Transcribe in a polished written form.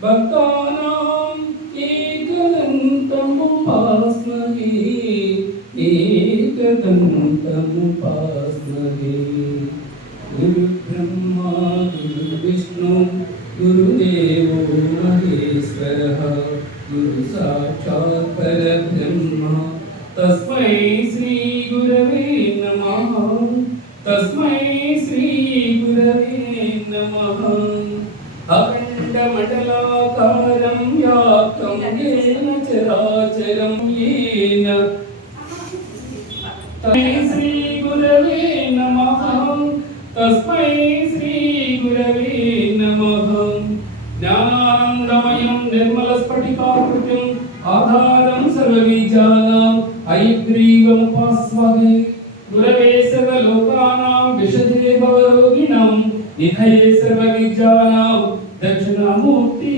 भक्तानां एकदन्तमुपास्महे गुरु ब्रह्मा गुरु विष्णु गुरुदेवो महेश्वरः गुरु साक्षात् परब्रह्म तस्मै श्री गुरवे नमः तस्मै श्री गुरवे नमः अखण्डमण्डलाकारं व्याप्तं येन चराचरं येन तस्मै श्री गुरवे नमः तस्मै श्री गुरवे नमः ज्ञानानन्दमयं निर्मलस्फटिकाकृतिम् आधारं सर्वबीजानां हयग्रीवमुपास्महे गुरवे सर्वलोकानां विशदे भवरोगिणां निधये सर्वबीजानां दक्षिणामूर्ति